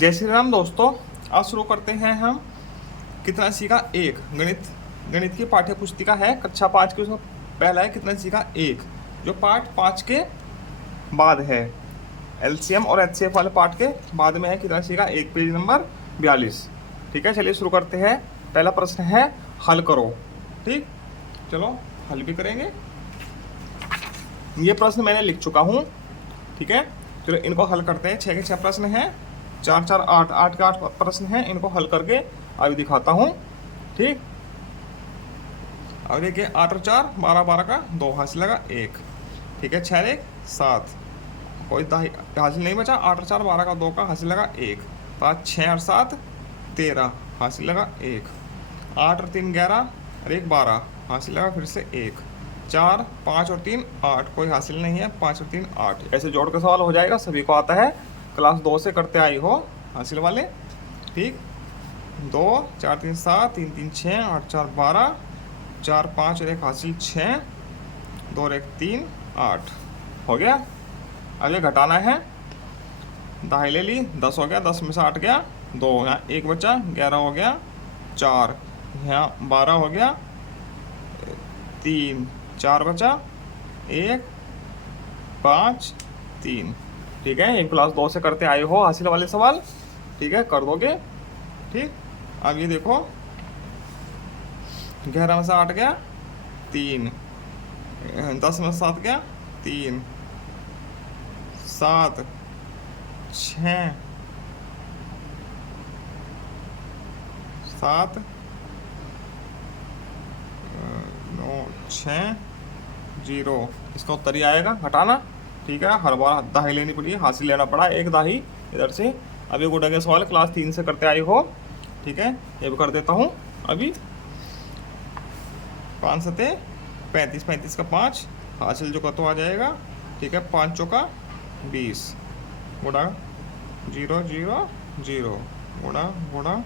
जय श्री राम दोस्तों। आज शुरू करते हैं हम कितना सीखा एक गणित की पाठ्य पुस्तिका है कक्षा 5 की। उसमें पहला है कितना सीखा एक, जो पाठ 5 के बाद है। एलसीएम और एचसीएफ वाले पाठ के बाद में है कितना सीखा एक, पेज नंबर 42। ठीक है, चलिए शुरू करते हैं। पहला प्रश्न है हल करो। ठीक, चलो हल भी करेंगे। ये प्रश्न मैंने लिख चुका हूँ। ठीक है, चलो इनको हल करते हैं। 6 के 6 प्रश्न हैं, 4 4 8 8 के 8 प्रश्न हैं। इनको हल करके अभी दिखाता हूँ। ठीक, अब देखिए 8 और 4 12 12 का 2 हासिल लगा 1। ठीक है, 6 1 7, कोई हासिल नहीं बचा। 8 और 4 12 का 2 का हासिल लगा 1। 5 6 और 7 13 हासिल लगा 1। 8 और 3 11 और 1 12 हासिल लगा फिर से 1। 4 5 और 3 8, कोई हासिल नहीं है। 5 और 3 8, ऐसे जोड़ के सवाल हो जाएगा। सभी को आता है, क्लास 2 से करते आई हो हासिल वाले। ठीक, 2 4 3 7 3 3 6 8 4 12, 4 5 और 1 हासिल 6, 2 और 1 3 8 हो गया। आगे घटाना है, दहाई ले ली, 10 हो गया। 10 में से 8 गया 2, यहाँ 1 बचा, 11 हो गया 4, यहाँ 12 हो गया 3, 4 बचा 1 5 3। ठीक है, एक क्लास 2 से करते आए हो हासिल वाले सवाल। ठीक है, कर दोगे। ठीक, अब ये देखो 11 में से 8 गया 3, 10 में से 7 गया 3, 7 6 7 9 6 0, इसका उत्तर ही आएगा घटाना। ठीक है, हर बार दाही लेनी पड़ी, हासिल लेना पड़ा एक दाही इधर से। अभी गुड़ा के सवाल क्लास 3 से करते आई हो। ठीक है, ये भी कर देता हूँ अभी। 5 सते 35, 35 का 5 हासिल जो का तो आ जाएगा। ठीक है, 5 चौका 20, गुड़ा 0 0 0, गुड़ा गुड़ा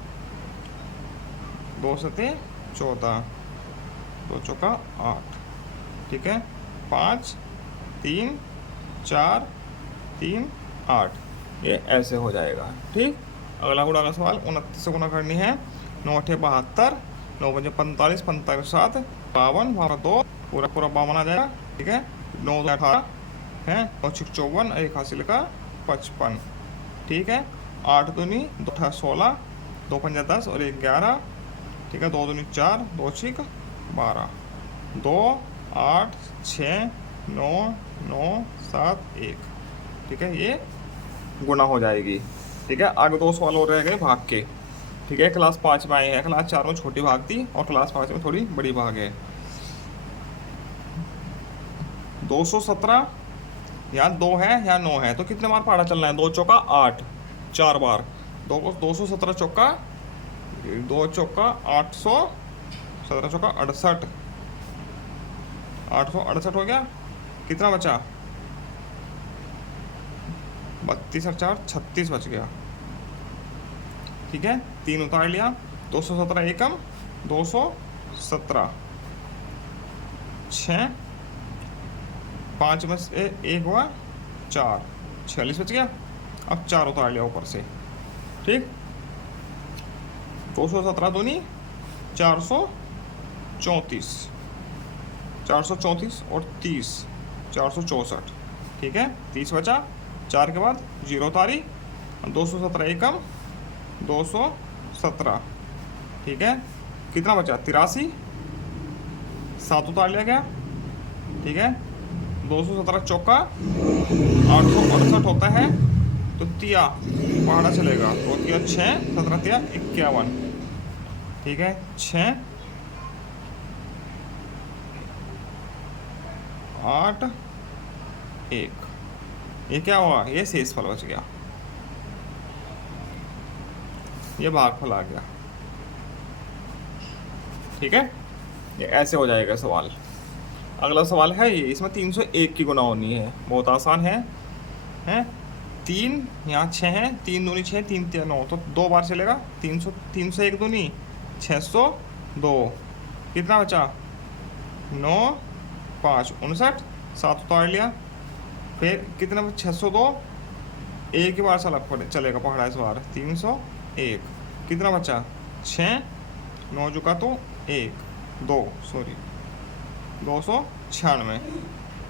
2 सते 14, 2 चौका 8। ठीक है, 5 3 4 3 8, ये ऐसे हो जाएगा। ठीक, अगला गुणा का सवाल 29 से गुणा करनी है। 9 8 72, 9 5 45, 45 7 52, 2 पूरा पूरा 52 आ जाएगा। ठीक है, 9 18 है, 9 6 54, 1 हासिल का 55। ठीक है, 8 दूनी 2 8 16, 2 5 10 और 1 11। ठीक है, 2 दूनी 4, 2 6 12, 2 8 6 9 9 7 1। ठीक है, ये गुना हो जाएगी। ठीक है, आगे 2 सवाल और रह गए भाग के। ठीक है, क्लास 5 में आए हैं। क्लास 4 में छोटी भाग थी और क्लास 5 में थोड़ी बड़ी भाग है। 217, यहाँ 2 है यहाँ 9 है, तो कितने बार पहाड़ा चलना है? 2 चौका 8, 4 बार। 217 चौका 2 चौका 800, 17 चौका 68, 868 हो गया। कितना बचा? 32 और 4 36 बच गया। ठीक है, 3 उतार लिया। 217 एकम 217, 6 5 में से 1 हुआ 4, 46 बच गया। अब 4 उतार लिया ऊपर से। ठीक, 217 दूनी 434, 434 और 30 464। ठीक है, 30 बचा। 4 के बाद 0 उतारी, 217 एकम 217। ठीक है, कितना बचा? 83, 7 उतार लिया गया। ठीक है, 217 चौका 868 होता है, तो तिया पहाड़ा चलेगा। तो तिया 6, 17 तिया 51। ठीक है, 6 8 1, ये क्या हुआ? ये शेष फल बच गया, ये भागफल आ गया। ठीक है, ये ऐसे हो जाएगा सवाल। अगला सवाल है ये, इसमें 301 की गुना होनी है। बहुत आसान है। 3 यहाँ 6 है, 3 दूनी 6, 3 3 9, तो 2 बार चलेगा। 301 दूनी 602, कितना बचा? 9 5 59, 7 उतार लिया। फिर कितना? 602 एक ही बार चलेगा पकड़ा इस बार। 301 कितना बचा 6, 9 जुका तो 1 2 सॉरी 296।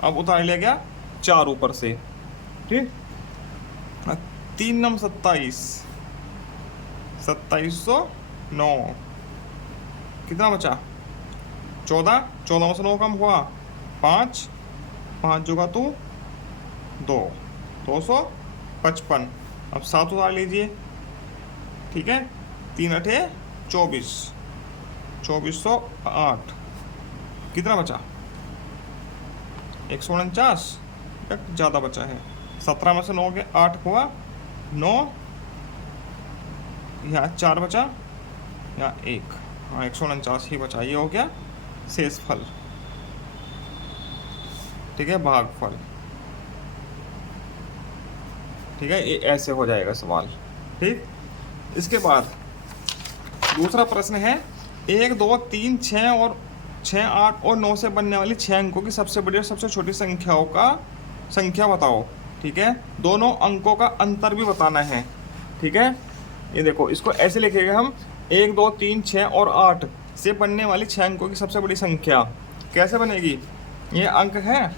अब उतार लिया गया 4 ऊपर से, ठीक। 3 नम 27, 2709 कितना बचा 14, 14 में से 9 कम हुआ 5, 5 जुगा तो 2, 255। अब 7 उतार लीजिए, ठीक है। 3 8 24, 2408 कितना बचा 149, ज़्यादा बचा है। 17 में से 9 के 8 हुआ 9, यहाँ 4 बचा, यहाँ 1, हाँ 149 ही बचा। ये हो गया शेष फल, ठीक है, भागफल, ठीक है। ये ऐसे हो जाएगा सवाल, ठीक। इसके बाद दूसरा प्रश्न है 1 2 3 6 और 6 8 और 9 से बनने वाली 6 अंकों की सबसे बड़ी और सबसे छोटी संख्याओं का संख्या बताओ, ठीक है। दोनों अंकों का अंतर भी बताना है, ठीक है। ये देखो, इसको ऐसे लिखेंगे हम 1 2 3 6 और 8 से बनने वाली 6 अंकों की सबसे बड़ी संख्या कैसे बनेगी। ये अंक है,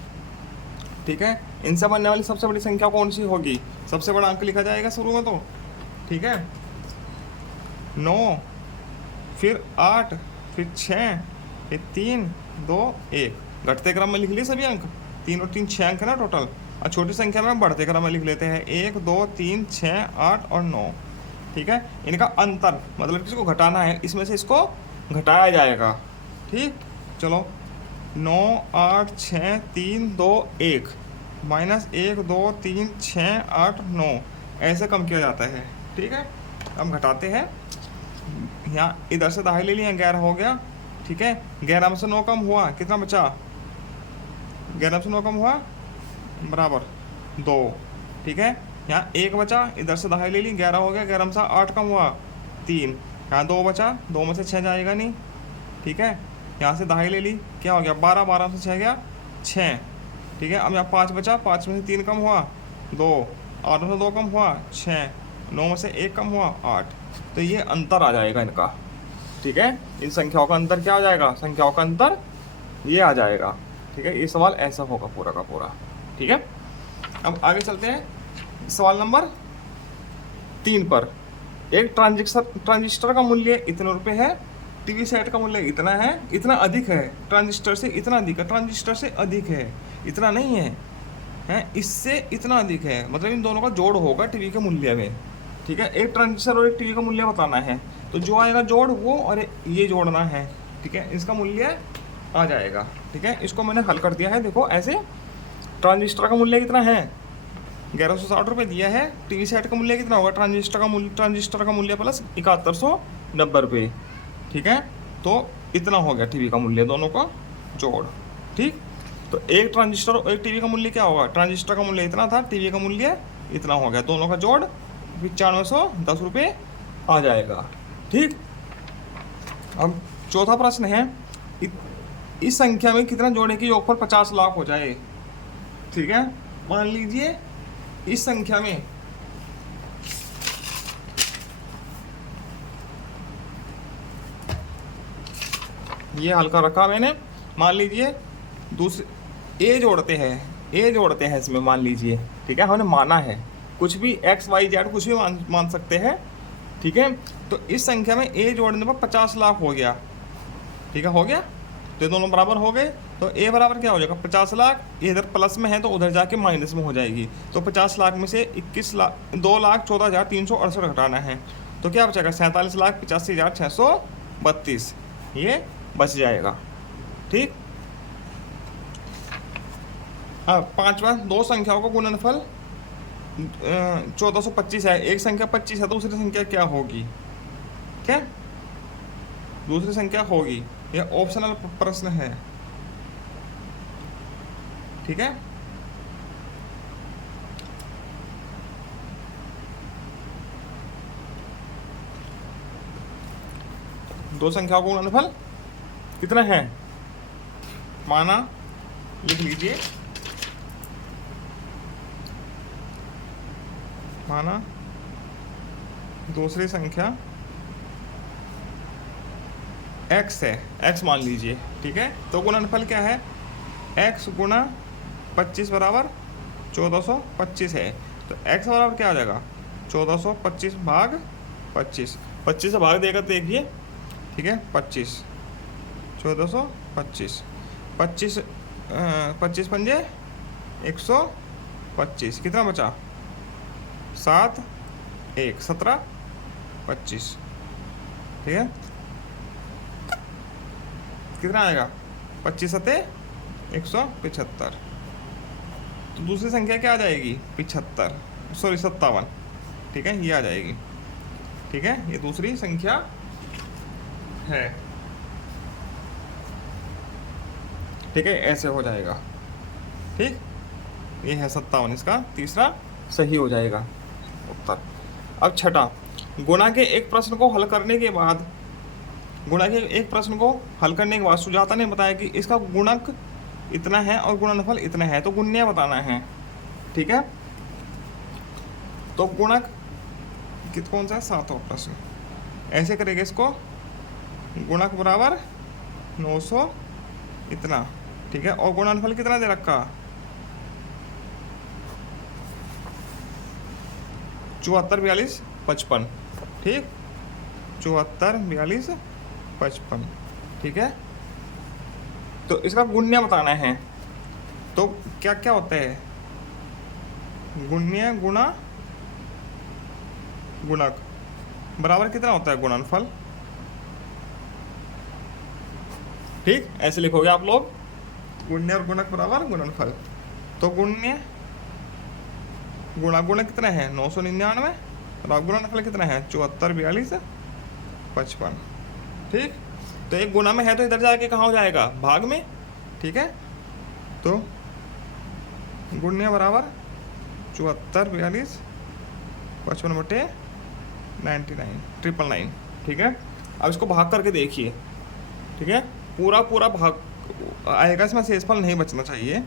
ठीक है। इनसे बनने वाली सबसे बड़ी संख्या कौन सी होगी। सबसे बड़ा अंक लिखा जाएगा शुरू में तो, ठीक है। 9 फिर 8 फिर 6 फिर 3 2 1 घटते क्रम में लिख लिए सभी अंक। 3 और 3 6 अंक है ना टोटल। और छोटी संख्या में बढ़ते क्रम में लिख लेते हैं 1 2 3 6 8 और 9, ठीक है। इनका अंतर मतलब किसको घटाना है, इसमें से इसको घटाया जाएगा, ठीक। चलो 9 8 6 3 2 1 माइनस 1 2 3 6 8 9 ऐसे कम किया जाता है, ठीक है। हम घटाते हैं, यहाँ इधर से दाहिने ले लिया 11 हो गया, ठीक है। 11 में से 9 कम हुआ कितना बचा, 11 में से 9 कम हुआ बराबर 2, ठीक है। यहाँ 1 बचा, इधर से दाहिने ले ली 11 हो गया, 11 में से 8 कम हुआ 3, यहाँ 2 बचा, 2 में से 6 जाएगा नहीं, ठीक है। यहाँ से दाहिने ले ली क्या हो गया 12, 12 में से 6 गया 6, ठीक है। अब यहाँ 5 बचा, 5 में से 3 कम हुआ 2, 8 में से 2 कम हुआ 6, 9 में से 1 कम हुआ 8। तो ये अंतर आ जाएगा इनका, ठीक है। इन संख्याओं का अंतर क्या आ जाएगा, संख्याओं का अंतर ये आ जाएगा, ठीक है। ये सवाल ऐसा होगा पूरा का पूरा, ठीक है। अब आगे चलते हैं सवाल नंबर 3 पर। एक ट्रांजिस्टर का मूल्य इतने रुपए है, टीवी सेट का मूल्य इतना है, इतना अधिक है, ट्रांजिस्टर से इतना अधिक है, ट्रांजिस्टर से अधिक है, इतना नहीं है, इससे इतना अधिक है, मतलब इन दोनों का जोड़ होगा टीवी के मूल्य में, ठीक है। एक ट्रांजिस्टर और एक टीवी का मूल्य बताना है, तो जो आएगा जोड़ वो और ये जोड़ना है, ठीक है। इसका मूल्य आ जाएगा, ठीक है। इसको मैंने हल कर दिया है, देखो ऐसे। ट्रांजिस्टर का मूल्य कितना है 1160 रुपये दिया है। टीवी सेट का मूल्य कितना होगा, ट्रांजिस्टर का मूल्य प्लस 7190 रुपये, ठीक है। तो इतना हो गया टीवी का मूल्य, दोनों का जोड़, ठीक। तो एक ट्रांजिस्टर और एक टीवी का मूल्य क्या होगा, ट्रांजिस्टर का मूल्य इतना था, टीवी का मूल्य इतना हो गया, दोनों का जोड़ 9510 रुपये आ जाएगा, ठीक। अब चौथा प्रश्न है इस संख्या में कितना जोड़े के योग पर 50 लाख हो जाए, ठीक है। मान लीजिए इस संख्या में ये हल्का रखा मैंने, मान लीजिए दूसरे ए जोड़ते हैं इसमें, मान लीजिए, ठीक है। हमने माना है कुछ भी x y z कुछ भी मान सकते हैं, ठीक है। तो इस संख्या में ए जोड़ने पर 50 लाख हो गया, ठीक है, हो गया। तो ये दोनों बराबर हो गए, तो ए बराबर क्या हो जाएगा 50 लाख, ये इधर प्लस में है तो उधर जाके माइनस में हो जाएगी। तो 50 लाख में से 2,14,368 घटाना है, तो क्या बचेगा 47,85,632, ये बच जाएगा, ठीक। अब पांचवा, दो संख्याओं का गुणनफल 1425 है, एक संख्या 25 है, तो दूसरी संख्या क्या होगी, क्या दूसरी संख्या होगी, यह ऑप्शनल प्रश्न है, ठीक है। दो संख्याओं का गुणनफल कितना है, माना लिख लीजिए माना दूसरी संख्या x है, x मान लीजिए, ठीक है। तो गुणनफल क्या है, x गुणा 25 बराबर 1425 है। तो x बराबर क्या आ जाएगा, 1425 भाग 25, 25 से भाग देगा तो देखिए, ठीक है, 25, 1425, 25 25 पंजे 125, कितना बचा, 7 1 17 25, ठीक है। कितना आएगा, 25 सते 175। तो दूसरी संख्या क्या आ जाएगी, 75, सॉरी 57, ठीक है, ये आ जाएगी, ठीक है, ये दूसरी संख्या है, ठीक है, ऐसे हो जाएगा, ठीक, ये है 57, इसका तीसरा सही हो जाएगा उत्तर। अब छठा, गुणा के एक प्रश्न को हल करने के बाद, गुणा के एक प्रश्न को हल करने के बाद सुजाता ने बताया कि इसका गुणक इतना है और गुणनफल इतना है, तो गुण्य बताना है, ठीक है। तो गुणक कौन सा है, 7वां प्रश्न, ऐसे करेंगे इसको, गुणक बराबर 900 इतना, ठीक है, और गुणनफल कितना दे रखा, 74 42 55, ठीक, 74 42 55, ठीक है। तो इसका गुण्य बताना है, तो क्या क्या होता है, गुण्य गुणा गुणक बराबर कितना होता है, गुणनफल, ठीक, ऐसे लिखोगे आप लोग, गुण्य और गुणक बराबर गुणनफल। तो गुण्य गुणा गुणक कितना है, 999, और गुणनफल कितना है, 74 42 55, ठीक। तो एक गुणा में है तो इधर जाके कहाँ हो जाएगा, भाग में, ठीक है। तो गुण्य बराबर 74 42 55 बटे 99 999, ठीक है। अब इसको भाग करके देखिए, ठीक है, पूरा पूरा भाग आएगा, इसमें शेषफल नहीं बचना चाहिए,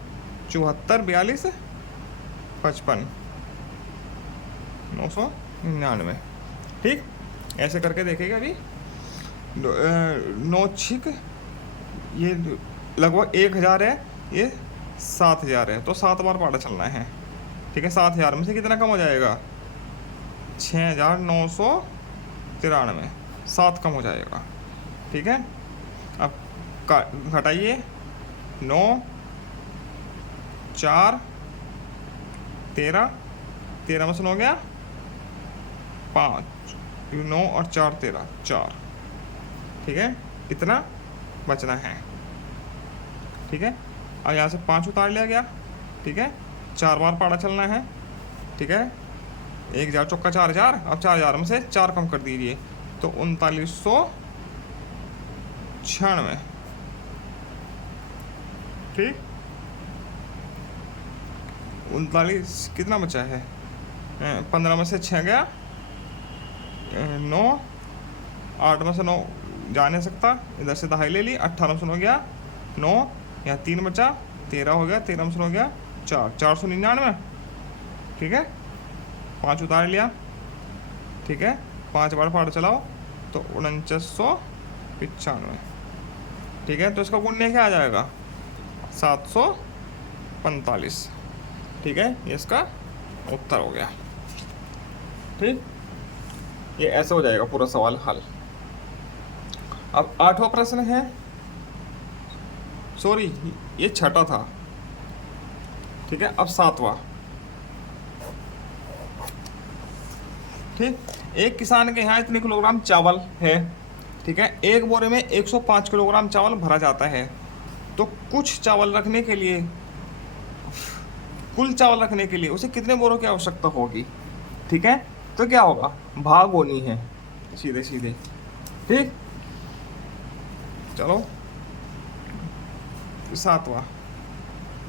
74 42 55 999, ठीक, ऐसे करके देखेगा। अभी 9 छिक ये लगभग 1000 है, ये 7000 है, तो 7 बार पाटा चलना है, ठीक है। 7000 में से कितना कम हो जाएगा, 6993, 7 कम हो जाएगा, ठीक है। अब घटाइए, 9 4 13, 13 में से हो गया 5, 9 और 4 13 4, ठीक है, इतना बचना है, ठीक है। अब यहाँ से 5 उतार लिया गया, ठीक है, 4 बार पाड़ा चलना है, ठीक है, 1000 चौका 4000, अब 4000 में से 4 कम कर दीजिए, तो 3996, ठीक, 39 कितना बचा है, 15 में से 6 गया, 9, 8 में से 9 जा नहीं सकता, इधर से दहाई ले ली, 18 में से हो गया 9, यहाँ 3 बचा, 13 हो गया, 13 में से हो गया 4, 499, ठीक है, 5 उतार लिया, ठीक है, 5 बार फाड़ चलाओ तो 4995, ठीक है। तो इसका गुण्य क्या आ जाएगा, 745, ठीक है, ये इसका उत्तर हो गया, ठीक, ये ऐसे हो जाएगा पूरा सवाल हल। अब 8वां प्रश्न है, सॉरी ये 6ठा था, ठीक है, अब 7वां, ठीक। एक किसान के यहाँ इतने किलोग्राम चावल है, ठीक है, एक बोरे में 105 किलोग्राम चावल भरा जाता है, तो कुछ चावल रखने के लिए, कुल चावल रखने के लिए उसे कितने बोरों की आवश्यकता होगी, ठीक है। तो क्या होगा, भाग होनी है सीधे सीधे, ठीक। चलो 7वां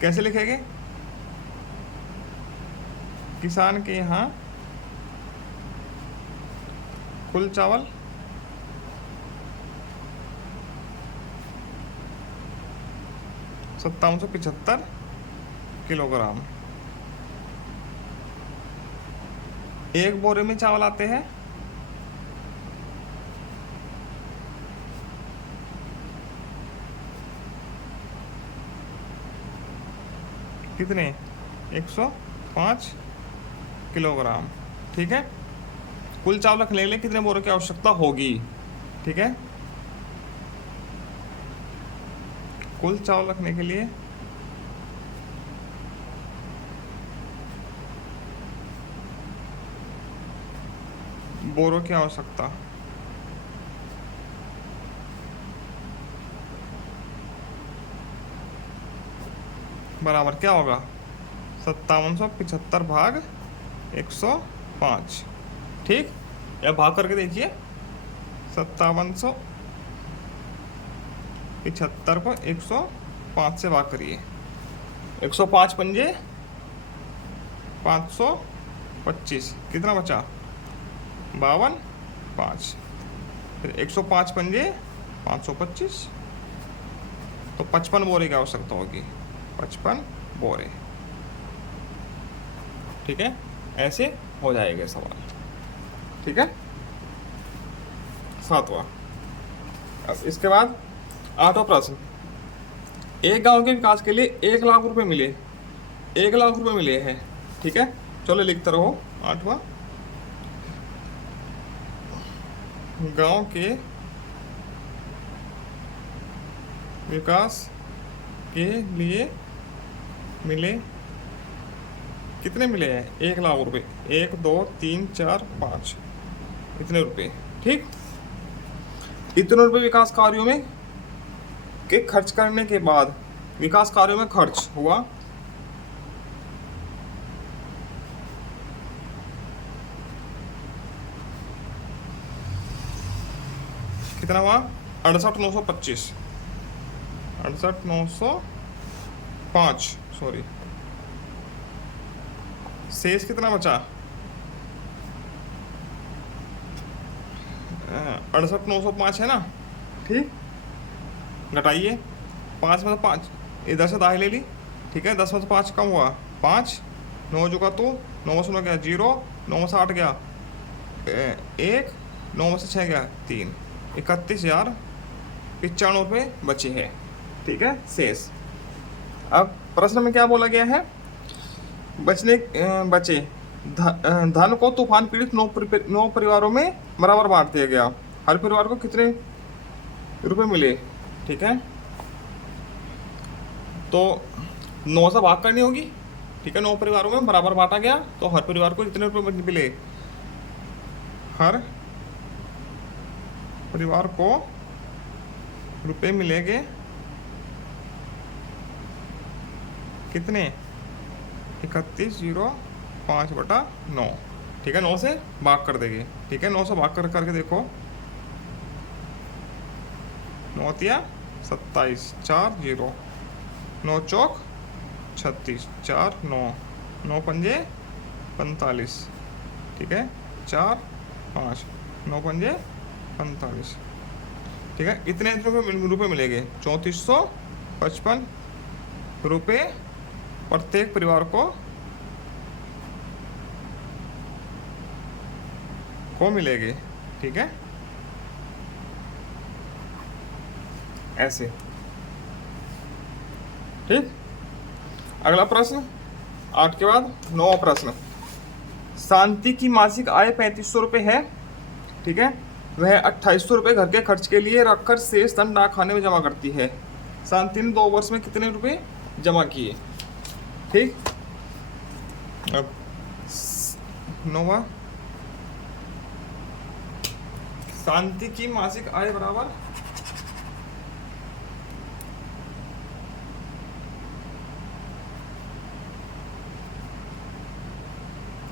कैसे लिखेंगे, किसान के यहाँ कुल चावल 5775 किलोग्राम, एक बोरे में चावल आते हैं कितने, 105 किलोग्राम। ठीक है, कुल चावल रखने के लिए कितने बोरों की आवश्यकता होगी। ठीक है, कुल चावल रखने के लिए बोरों की आवश्यकता बराबर क्या होगा, 5775 भाग 105। ठीक, या भाग करके देखिए, 5775 को 105 से भाग करिए। 105 पंजे 525, कितना बचा, 52, 5। फिर 105 पंजे 525, तो 55 बोरे की आवश्यकता होगी, 55 बोरे। ठीक है, ऐसे हो जाएगा सवाल। ठीक है, 7वां। अब इसके बाद 8वां प्रश्न, एक गांव के विकास के लिए 1 लाख रुपए मिले, 1 लाख रुपए मिले हैं। ठीक है, चलो लिखते रहो। 8वां, गांव के विकास के लिए मिले, कितने मिले हैं, 1 लाख रुपए, 1 2 3 4 5, इतने रुपए। ठीक, इतने रुपए विकास कार्यों में के खर्च करने के बाद विकास कार्यों में खर्च हुआ कितना हुआ, 68,925, 68,905, सॉरी, शेष कितना बचा, 68,905 है ना। ठीक, घटाइए, 5 में से 5 इधर से दाही ले ली। ठीक है, 10 में से 5 कम हुआ, 5, 9 जुगा तो 9 से 9 गया 0, 9 में से 8 गया 1, 9 में से 6 गया 3, 31,095 रुपये बचे हैं। ठीक है, शेष। अब प्रश्न में क्या बोला गया है, बचे धन को तूफान पीड़ित 9 परिवारों में बराबर बांट दिया गया। हर परिवार को कितने रुपए मिले। ठीक है, तो 9 से भाग करनी होगी। ठीक है, 9 परिवारों में बराबर बांटा गया, तो हर परिवार को कितने रुपए मिले, हर परिवार को रुपए मिलेंगे कितने, 31,005/9। ठीक है, 9 से भाग कर देंगे। ठीक है, 9 से भाग करके देखो, 9 तिया 27, 4 0, 9 चौक 36, 4 9, 9 पंजे 45। ठीक है, 4 5, 9 पंजे 45। ठीक है, इतने रुपए मिलेंगे, 3455 रुपये प्रत्येक परिवार को मिलेंगे। ठीक है, ऐसे। ठीक, अगला प्रश्न 8 के बाद 9वां प्रश्न, शांति की मासिक आय 3500 रुपये है। ठीक है, वह 2800 रुपये घर के खर्च के लिए रखकर शेष धन डाकखाने में जमा करती है। शांति ने 2 वर्ष में कितने रुपए जमा किए। ठीक, अब 9वां, शांति की मासिक आय बराबर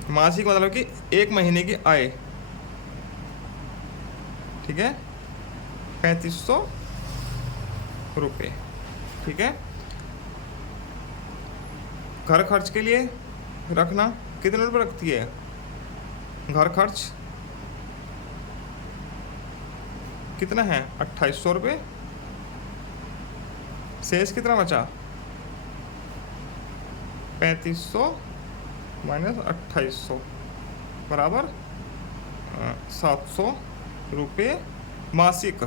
मासिक मतलब कि 1 महीने की आय। ठीक है, 3500 रुपये। ठीक है, घर खर्च के लिए रखना कितने रुपये रखती है, घर खर्च कितना है, 2800 रुपये। शेष कितना बचा, 3500 - 2800। बराबर 700 रुपये मासिक।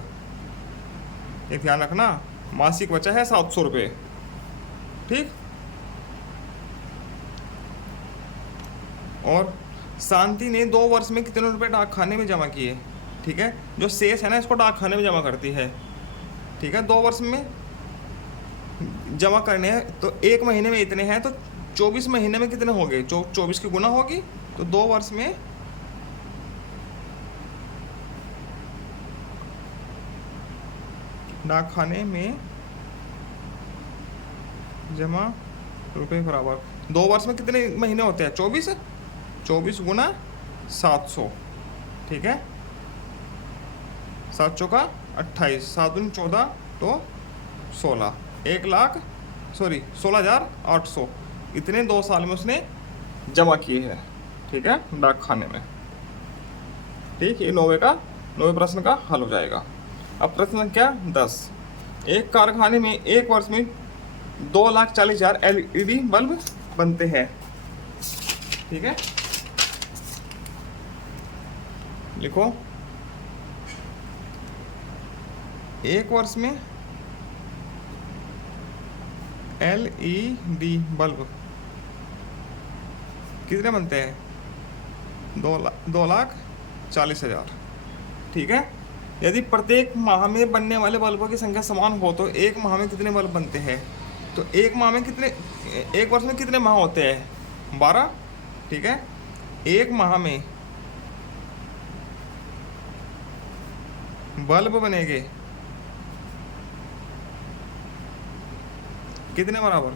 ये ध्यान रखना, मासिक बचा है 700 रुपये। ठीक। और शांति ने 2 वर्ष में कितने रुपए डाक खाने में जमा किए। ठीक है, जो शेष है ना इसको डाक खाने में जमा करती है। ठीक है, 2 वर्ष में जमा करने हैं तो 1 महीने में इतने हैं, तो 24 महीने में कितने हो गए, 24 की गुना होगी, तो 2 वर्ष में डाक खाने में जमा रुपए बराबर 2 वर्ष में कितने महीने होते हैं, 24 गुना 700। ठीक है, 7 चौका 28, 7 दूनी 14 तो 16, 16,800 इतने 2 साल में उसने जमा किए हैं। ठीक है, डाक खाने में। ठीक, ये 9वें प्रश्न का हल हो जाएगा। अब प्रश्न संख्या 10, एक कारखाने में 1 वर्ष में 2,40,000 LED बल्ब बनते हैं। ठीक है, लिखो 1 वर्ष में LED बल्ब कितने बनते हैं, 2,40,000। ठीक है, यदि प्रत्येक माह में बनने वाले बल्बों की संख्या समान हो तो 1 माह में कितने बल्ब बनते हैं। तो 1 माह में कितने, 1 वर्ष में कितने माह होते हैं, 12। ठीक है, 1 माह में बल्ब बनेंगे कितने बराबर,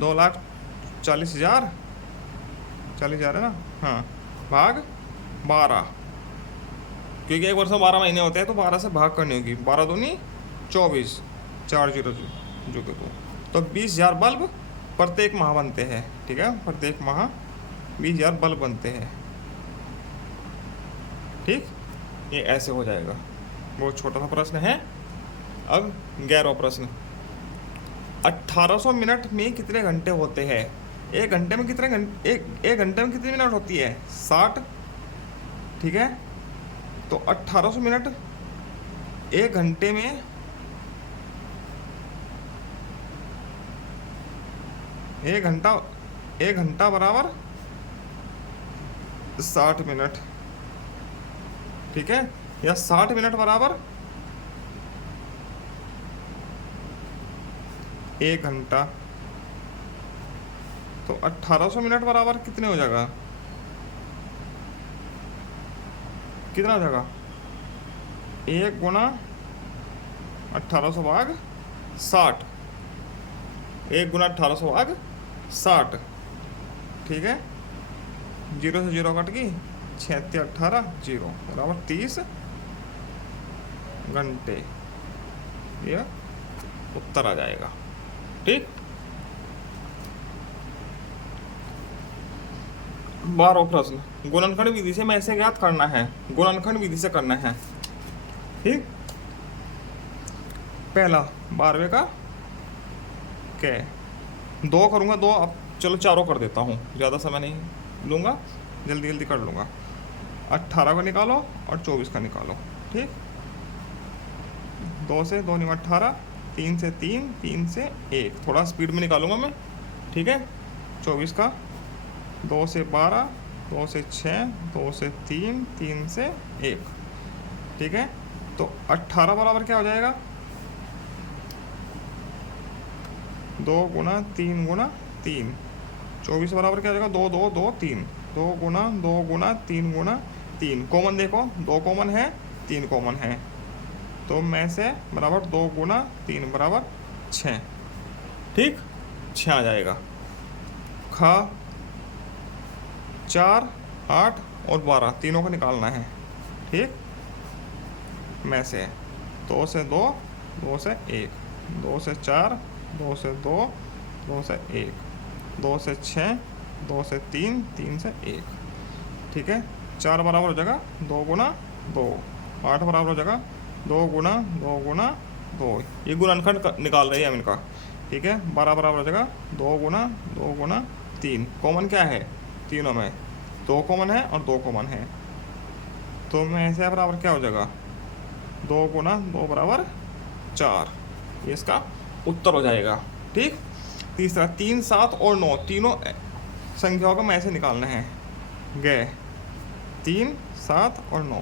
2,40,000, 40,000 है ना, हाँ, भाग 12, क्योंकि 1 वर्ष में 12 महीने होते हैं तो 12 से भाग करनी होगी, 12 दूनी 24, 4 जीरो जो के 2, तो 20,000 बल्ब प्रत्येक माह बनते हैं। ठीक है, प्रत्येक माह 20,000 बल्ब बनते हैं। ठीक, ये ऐसे हो जाएगा। बहुत छोटा सा प्रश्न है। अब 11वां प्रश्न, 1800 मिनट में कितने घंटे होते हैं। एक घंटे में कितने घंटे, एक घंटे में कितनी मिनट होती है, 60। ठीक है, तो 1800 मिनट 1 घंटे में 1 घंटा बराबर 60 मिनट। ठीक है, या 60 मिनट बराबर 1 घंटा, तो 1800 मिनट बराबर कितने हो जाएगा, कितना हो जाएगा, 1 गुना 1800 भाग 60, 1 गुना 1800 भाग 60। ठीक है, 0 से 0 कट गई, 6 18 0 बराबर 30 घंटे। ये उत्तर आ जाएगा। ठीक, 12वां प्रश्न, गुणनखंड विधि से मैसे ज्ञात करना है। गुणनखंड विधि से करना है। ठीक, पहला 12वें का क्या है, 2 करूँगा, 2 अब चलो 4 कर देता हूँ, ज़्यादा समय नहीं लूँगा, जल्दी जल्दी कर लूँगा। 18 का निकालो और 24 का निकालो। ठीक, 2 से 2 नहीं 18, 3 से 3, 3 से 1, थोड़ा स्पीड में निकालूंगा मैं। ठीक है, 24 का 2 से 12, 2 से 6, 2 से 3, 3 से 1। ठीक है, तो 18 बराबर क्या हो जाएगा, 2 गुना 3 गुना 3। 24 बराबर क्या हो जाएगा, 2 2 2 3, 2 गुना 3 गुना 3। कॉमन देखो, 2 कॉमन है, 3 कॉमन है, तो मैं से बराबर 2 गुना 3 बराबर 6। ठीक, 6 आ जाएगा। खा 4, 8 और 12 तीनों को निकालना है। ठीक, मैं से 2 से 2, 2 से 1, 2 से 4, 2 से 2, 2 से 1, 2 से 6, 2 से 3, 3 से 1। ठीक है, 4 बराबर हो जाएगा 2 गुना 2, 8 बराबर हो जाएगा 2 गुना 2 गुना 2। ये गुणनखंड निकाल रही है हम इनका। ठीक है, 12 बराबर हो जाएगा 2 गुना 2 गुना 3। कॉमन क्या है तीनों में, 2 कॉमन है और 2 कॉमन है, तो में से बराबर क्या हो जाएगा, 2 गुना 2 बराबर 4, ये इसका उत्तर हो जाएगा। ठीक। तीसरा 3, 7 और 9 तीनों संख्याओं का में से निकालना है। गए 3, 7 और 9,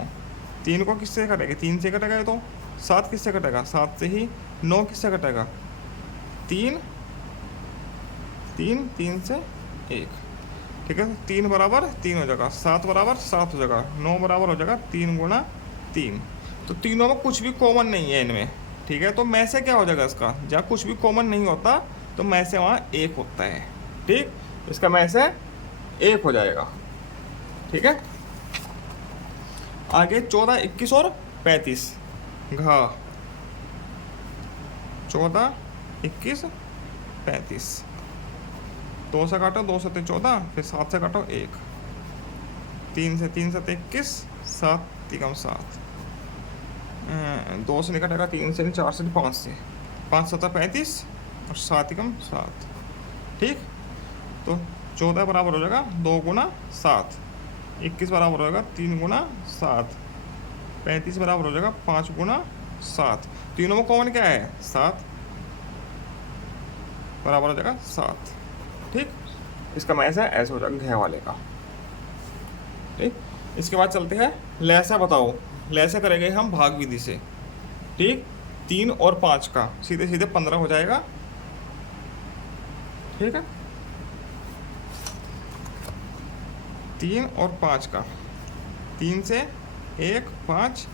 3 को किससे कटेगा, 3 से कटेगा ये तो, 7 किससे कटेगा, 7 से ही, 9 किससे कटेगा, 3 से 1। ठीक है, 3 बराबर 3 हो जाएगा, 7 बराबर 7 हो जाएगा, 9 बराबर हो जाएगा 3 गुना 3। तो तीनों में कुछ भी कॉमन नहीं है इनमें। ठीक है, तो में से क्या हो जाएगा इसका, जहाँ कुछ भी कॉमन नहीं होता तो में से वहाँ 1 होता है। ठीक, इसका में से 1 हो जाएगा। ठीक है, आगे 14, 21 और 35 घा 14, 21, 35, 2 से काटो, 2 से 14, फिर 7 से काटो 1, 3 से 21, 7 तिकम 7, 2 से नहीं कटेगा, 3 से नहीं, 4 से नहीं, 5 से, 5 7 35 और 7 तिकम 7। ठीक, तो 14 बराबर हो जाएगा 2 गुना 7, 21 बराबर हो जाएगा 3 गुना 7, 35 बराबर हो जाएगा 5 गुना 7। तीनों में कॉमन क्या है, 7 बराबर हो जाएगा 7। ठीक, इसका मैच है ऐसे हो जाएगा घे वाले का। ठीक, इसके बाद चलते हैं लैसा। बताओ, लैसा करेंगे हम भाग विधि से। ठीक, 3 और 5 का सीधे सीधे 15 हो जाएगा। ठीक है, 3 और 5 का, 3 से 1, 5,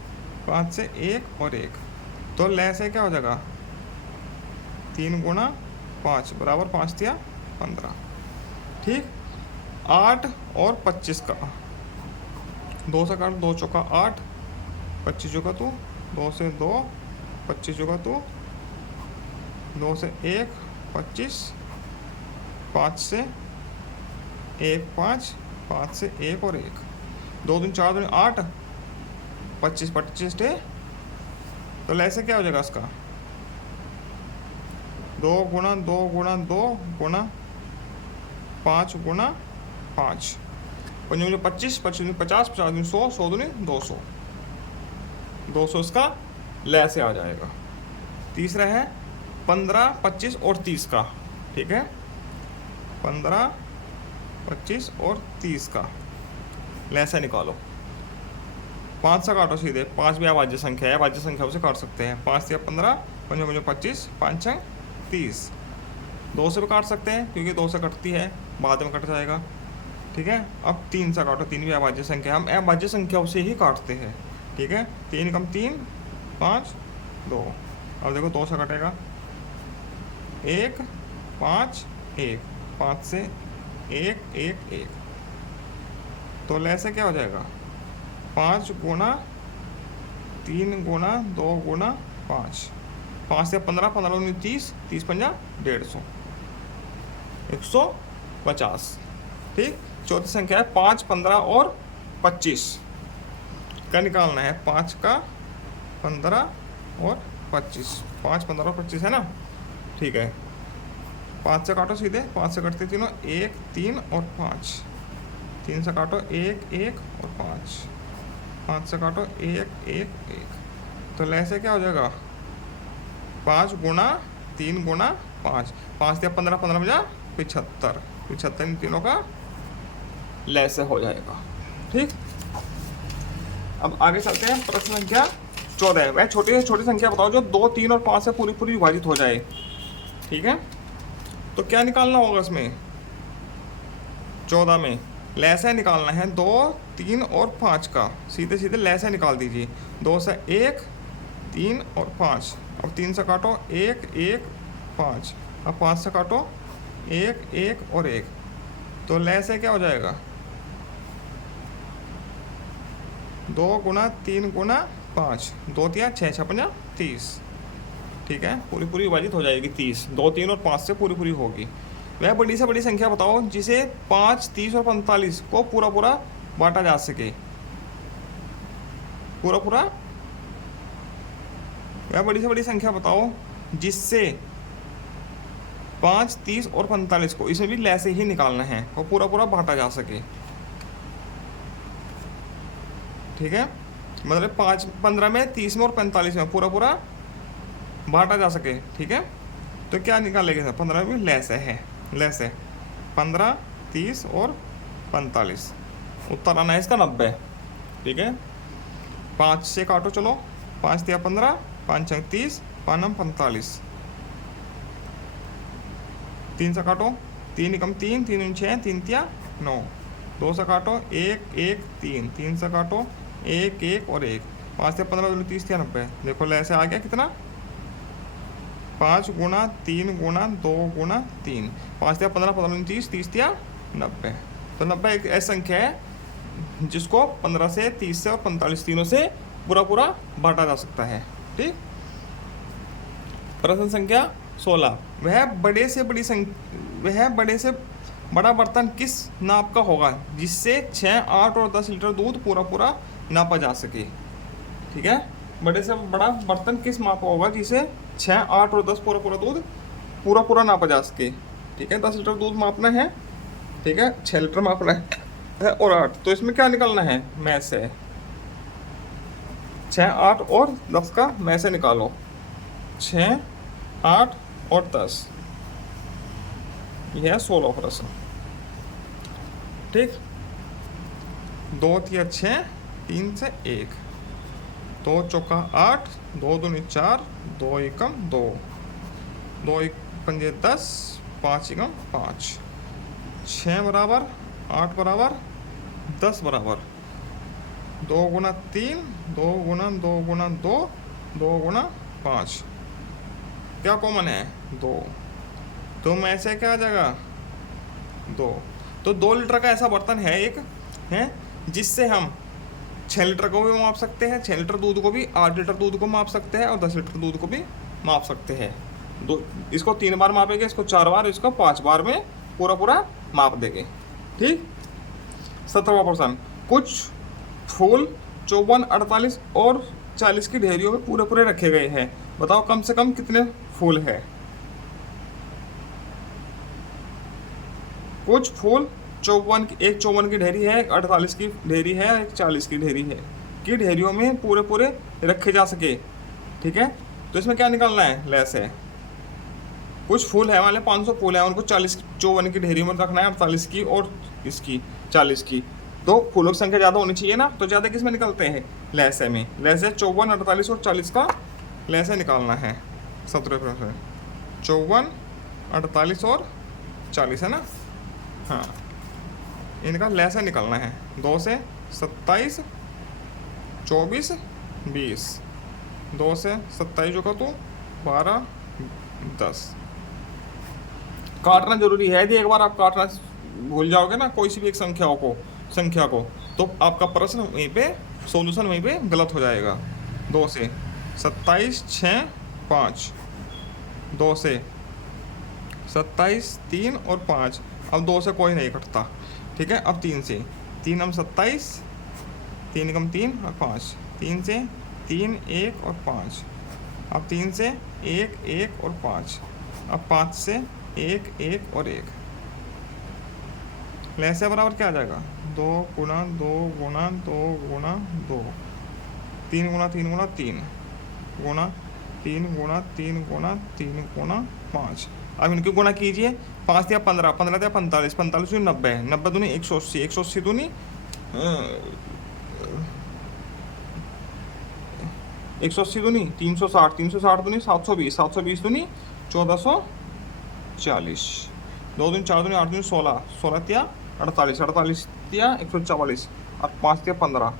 5 से 1 और 1, तो लैसे क्या हो जाएगा, 3 गुना 5 बराबर 5 दिया 15। ठीक, 8 और 25 का, 2 से काट, 2 चौका 8, 25 चौका 2, 2 से 2, 25 चौका 2, 2 से 1, 25, 5 से 1, 5, 5 से 1 और 1, 2 दूनी 4 दूनी 8, 25 25 टे, तो ऐसे क्या हो जाएगा इसका, 2 गुना 2 गुना 2 गुना 5 गुना 5, 5 25, 25 50, 50 100, 100 दूनी 200, 200 इसका लैसे आ जाएगा। तीसरा है 15, 25 और 30 का। ठीक है, 15, 25 और 30 का लैसा निकालो। 5 से काटो सीधे, 5 भी अभाज्य संख्या है, अभाज्य संख्या से काट सकते हैं। 5 से 15, 5 मुझे 25, 5 30, 2 से भी काट सकते हैं क्योंकि 2 से कटती है, बाद में कट जाएगा। ठीक है, अब 3 से काटो, 3 भी अभाज्य संख्या, हम अभाज्य संख्याओं से ही काटते हैं। ठीक है, 3 कम 3, 5, 2, अब देखो 2 से कटेगा, 1, 5, 1, 5 से 1, 1, 1, तो लैसे क्या हो जाएगा, 5 गुना 3 गुना 2 गुना 5, 5 से 15, 15 दूनी 30, 30 पंजा 150, 150। ठीक, चौथी संख्या है 5, 15 और 25 का निकालना है। 5 का 15 और 25, 5, 15 और 25 है ना। ठीक है, 5 से काटो सीधे, 5 से कटते तीनों, 1, 3 और 5, 3 से काटो 1, 1 और 5, 5 से काटो 1, 1, 1, तो लैसे क्या हो जाएगा, 5 गुना 3 गुना 5, 5 से 15, 15 बजा 75, 75 इन तीनों का लैसे हो जाएगा। ठीक, अब आगे चलते हैं प्रश्न संख्या 14। वह छोटी से छोटी संख्या बताओ जो 2, 3 और 5 से पूरी पूरी विभाजित हो जाए। ठीक है, तो क्या निकालना होगा इसमें, 14 में लैसा निकालना है 2, 3 और 5 का, सीधे सीधे लैसा निकाल दीजिए। 2 से 1, 3 और 5, अब 3 से काटो 1, 1, 5, अब 5 से काटो 1, 1 और 1, तो लैसे क्या हो जाएगा, 2 गुना 3 गुना 5, 2 तिया 6, 6 30। ठीक है, पूरी पूरी विभाजित हो जाएगी 30, 2, 3 और 5 से पूरी पूरी होगी। वह बड़ी से बड़ी संख्या बताओ जिसे 5, 30 और 45 को पूरा पूरा बांटा जा सके। पूरा पूरा, वह बड़ी से बड़ी संख्या बताओ जिससे 5, 30 और 45 को, इसमें भी लैसे ही निकालना है और पूरा पूरा बांटा जा सके। ठीक है, मतलब 5 15 में, 30 में और 45 में पूरा पूरा बांटा जा सके। ठीक है, तो क्या निकालेंगे? 15 में लेस है 15, 30 और 45। उत्तर आना है इसका 90। ठीक है, 5 से काटो, चलो 5 तिया 15, 5 छंग 30, 5 नम 45। 3 से काटो, 3 कम 3, 3 6, 3 तिया 9। 2 से काटो, 1 1 3, 3 से काटो 1 1 और 1। 5 से 15, 30 तिया 90। देखो ऐसे आ गया कितना? 5 गुणा 3 गुणा 2 गुणा 3। 5 तिया 15, 15 30, 30 तिया 90। तो 90 एक ऐसी संख्या है जिसको 15 से, 30 से और 45 तीनों से पूरा पूरा बांटा जा सकता है। ठीक। प्रश्न संख्या 16, वह बड़े से बड़ा बर्तन किस नाप का होगा जिससे 6, 8 और 10 लीटर दूध पूरा पूरा नापा जा सके। ठीक है, बड़े से बड़ा बर्तन किस माप का होगा जिसे 6, 8 और 10 पूरा पूरा दूध पूरा पूरा नापा जा सके। ठीक है, 10 लीटर दूध मापना है, ठीक है, 6 लीटर मापना है और 8। तो इसमें क्या निकालना है? में से 6, 8 और 10 का में से निकालो। 6, 8 और 10, यह है 16 प्रश्न। ठीक, 2 तिया 6, 3 से 1, 2 चौका 8, 2 दूनी 4, 2 एकम 2, 2 एक पंजे 10, 5 एकम 5। 6 बराबर 8 बराबर 10 बराबर 2 गुना 3, 2 गुना 2 गुना 2, 2 गुना 5। क्या कॉमन है? 2। तो में से क्या आ जाएगा? 2। तो 2 लीटर का ऐसा बर्तन है एक, है जिससे हम 6 लीटर को भी माप सकते हैं, 6 लीटर दूध को भी, 8 लीटर दूध को माप सकते हैं और 10 लीटर दूध को भी माप सकते हैं। इसको 3 बार मापेंगे, इसको 4 बार, इसको 5 बार में पूरा पूरा माप देंगे। ठीक। 17वां प्रश्न, कुछ फूल 54, 48 और 40 की ढेरियों में पूरे पूरे रखे गए हैं। बताओ कम से कम कितने फूल है? कुछ फूल 54 की, एक 54 की ढेरी है, एक 48 की ढेरी है, एक 40 की ढेरी है, की ढेरियों में पूरे पूरे रखे जा सके। ठीक है, तो इसमें क्या निकालना है? लेस है। कुछ फूल है, मान 500 फूल है, उनको 54 की ढेरी में रखना है, 48 की और इसकी 40 की। तो फूलों की संख्या ज़्यादा होनी चाहिए ना, तो ज़्यादा किस में निकलते हैं? लेस है में। लेस है 54, 48 और 40 का लेस है निकालना है। 17 54, 48 और 40 है ना। हाँ, इनका लेस है निकालना है। 2 से 27, 24, 20। 2 से 27 जो का तो 12, 10। काटना जरूरी है, यदि एक बार आप काटना भूल जाओगे ना कोई सी भी एक संख्या को तो आपका प्रश्न वहीं पे, सॉल्यूशन वहीं पे गलत हो जाएगा। 2 से 27, 6, 5। 2 से 27, 3 और 5। अब 2 से कोई नहीं कटता। ठीक है, अब 3 से 3 हम 27, 3 कम 3 और 5। 3 से 3, 1 और 5। अब 3 से 1, 1 और 5। अब 5 से 1, 1 और 1। लेस है बराबर क्या आ जाएगा? 2 गुना 2 गुना 2 गुना 2, 3 गुना 3 गुना 3 गुना 3 गुना 3 गुना 3 गुना 5। अब इनकी गुणा कीजिए। 5 या 15, 15 या 45, 45 90, 90 दूनी 180, 180 दूनी 180 दूनी 360, 360 दूनी 720, 720 दूनी 1440। 2 दूनी 4 दूनी 8 दूनी 16, 16 तिया 48, 48 तिया 144 और 5 तिया 15,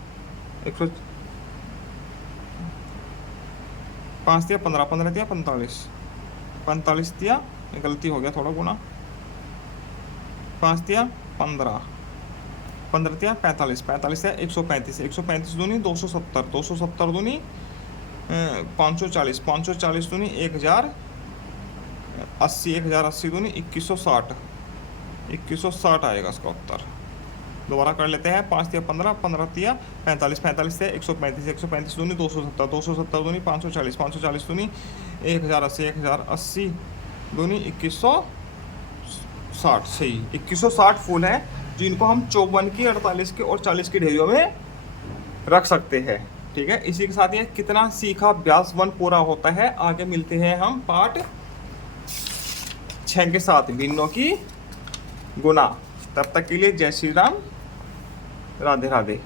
5 तिया 15, 15 तिया 45, 45 तिया, गलती हो गया थोड़ा गुना, 5 तिया 15, 15 तिया 45, 45 तिया 135, 135 दूनी 270, 270 दूनी 540, 540 दूनी 1080, 1080 दूनी 2160, 2160 आएगा इसका उत्तर। दोबारा कर लेते हैं। 5 तिया 15, 15 तिया 45, 45 तिया 135, 135 दूनी 270, 270 दूनी 540, 540 दूनी 1080, 1080 दूनी 2160। सही, 2160 फूल हैं जिनको हम 54 की, 48 की और 40 की ढेरियों में रख सकते हैं। ठीक है, इसी के साथ ये कितना सीखा अभ्यास 1 पूरा होता है। आगे मिलते हैं हम पार्ट 6 के साथ, भिन्नों की गुना। तब तक के लिए जय श्री राम, राधे राधे।